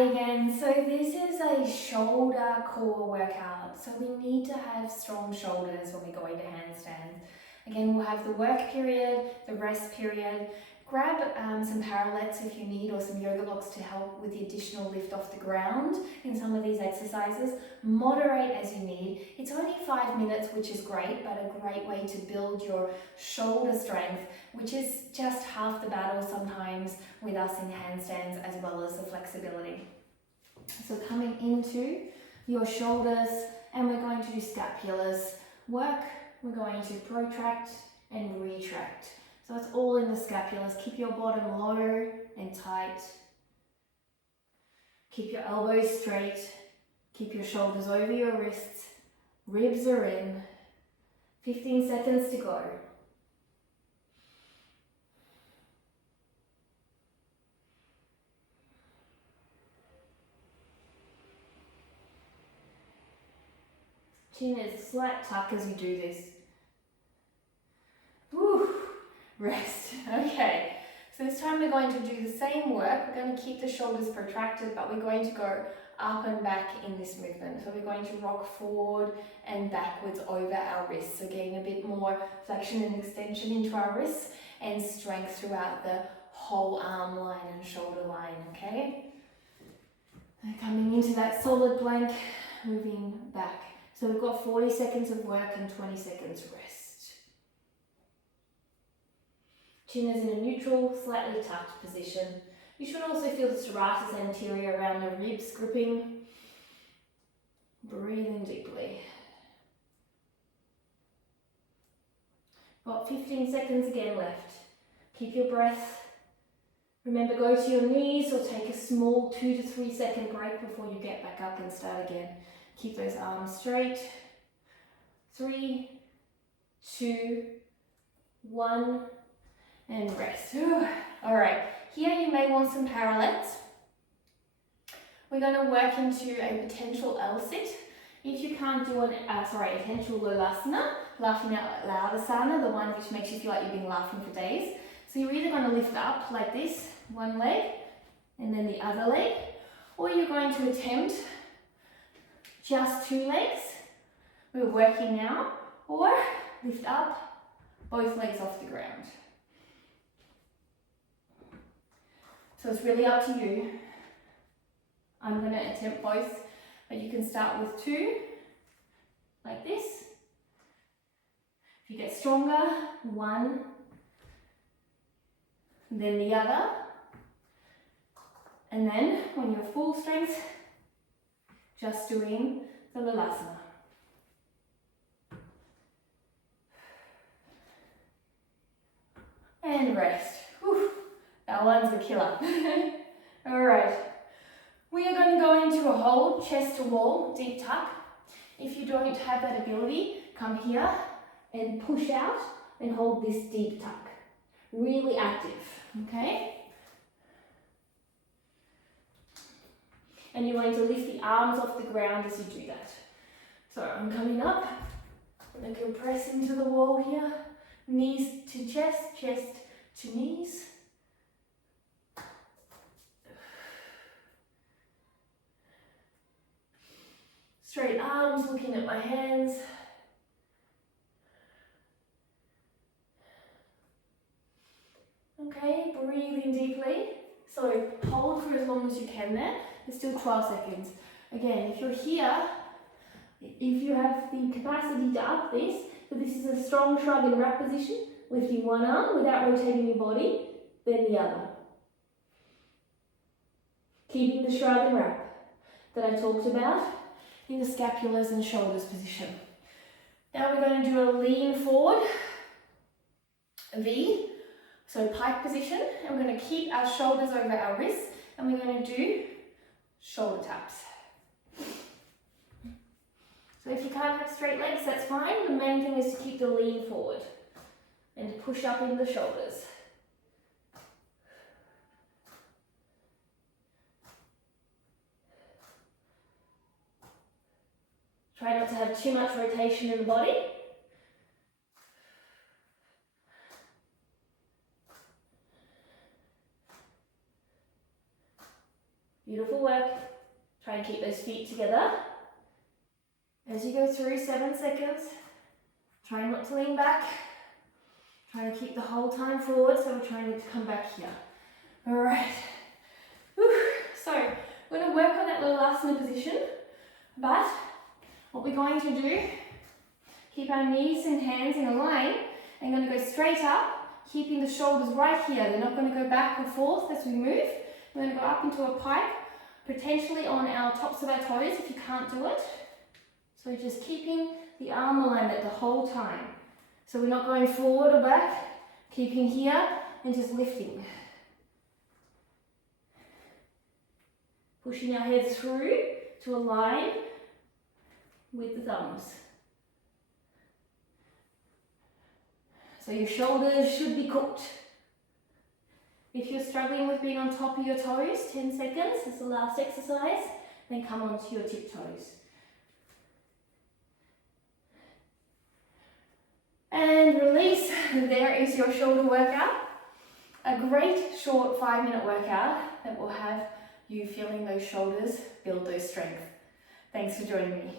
again. So this is a shoulder core workout. So we need to have strong shoulders when we go into handstands. Again, we'll have the work period, the rest period. Grab some parallettes if you need, or some yoga blocks to help with the additional lift off the ground in some of these exercises. Moderate as you need. It's only 5 minutes, which is great, but a great way to build your shoulder strength, which is just half the battle sometimes with us in handstands, as well as the flexibility. So coming into your shoulders, and we're going to do scapulars work. We're going to protract and retract. So it's all in the scapulars. Keep your bottom low and tight. Keep your elbows straight. Keep your shoulders over your wrists. Ribs are in. 15 seconds to go. Chin is a slight tuck as you do this. Woo. Rest. Okay, so this time we're going to do the same work. We're going to keep the shoulders protracted, but we're going to go up and back in this movement. So we're going to rock forward and backwards over our wrists. So getting a bit more flexion and extension into our wrists, and strength throughout the whole arm line and shoulder line, okay? And coming into that solid plank, moving back. So we've got 40 seconds of work and 20 seconds rest. Chin is in a neutral, slightly tucked position. You should also feel the serratus anterior around the ribs gripping. Breathe in deeply. Got 15 seconds again left. Keep your breath. Remember, go to your knees or take a small 2 to 3 second break before you get back up and start again. Keep those arms straight. 3, 2, 1. And rest. All right, here you may want some parallettes. We're going to work into a potential L-sit. If you can't do a potential Lolasana, laughing out loud asana, the one which makes you feel like you've been laughing for days. So you're either going to lift up like this, one leg, and then the other leg, or you're going to attempt just 2 legs. We're working now, or lift up, both legs off the ground. So it's really up to you. I'm going to attempt both, but you can start with 2, like this. If you get stronger, 1, then the other. And then, when you're full strength, just doing the Lolasana. And rest. Whew. That one's a killer. All right. We are going to go into a hold, chest to wall, deep tuck. If you don't have that ability, come here and push out and hold this deep tuck. Really active, okay? And you're going to lift the arms off the ground as you do that. So I'm coming up. I'm going to press into the wall here. Knees to chest, chest to knees. Straight arms, looking at my hands. Okay, breathing deeply. So hold for as long as you can there. There's still 12 seconds. Again, if you're here, if you have the capacity to up this, so this is a strong shrug and wrap position, lifting one arm without rotating your body, then the other. Keeping the shrug and wrap that I talked about in the scapulars and shoulders position. Now we're going to do a lean forward, V, so pike position, and we're going to keep our shoulders over our wrists, and we're going to do shoulder taps. So if you can't have straight legs, that's fine. The main thing is to keep the lean forward and to push up in the shoulders. Try not to have too much rotation in the body. Beautiful work. Try and keep those feet together. As you go through, 7 seconds. Try not to lean back. Trying to keep the whole time forward, so we're trying to come back here. All right. Whew. So we're going to work on that little asana position, but what we're going to do, keep our knees and hands in a line, and going to go straight up, keeping the shoulders right here. They're not going to go back and forth as we move. We're going to go up into a pike, potentially on our tops of our toes if you can't do it. So just keeping the arm alignment the whole time. So we're not going forward or back, keeping here and just lifting. Pushing our head through to align with the thumbs. So your shoulders should be cooked. If you're struggling with being on top of your toes, 10 seconds is the last exercise, then come onto your tiptoes. And release. There is your shoulder workout. A great short 5-minute workout that will have you feeling those shoulders build those strength. Thanks for joining me.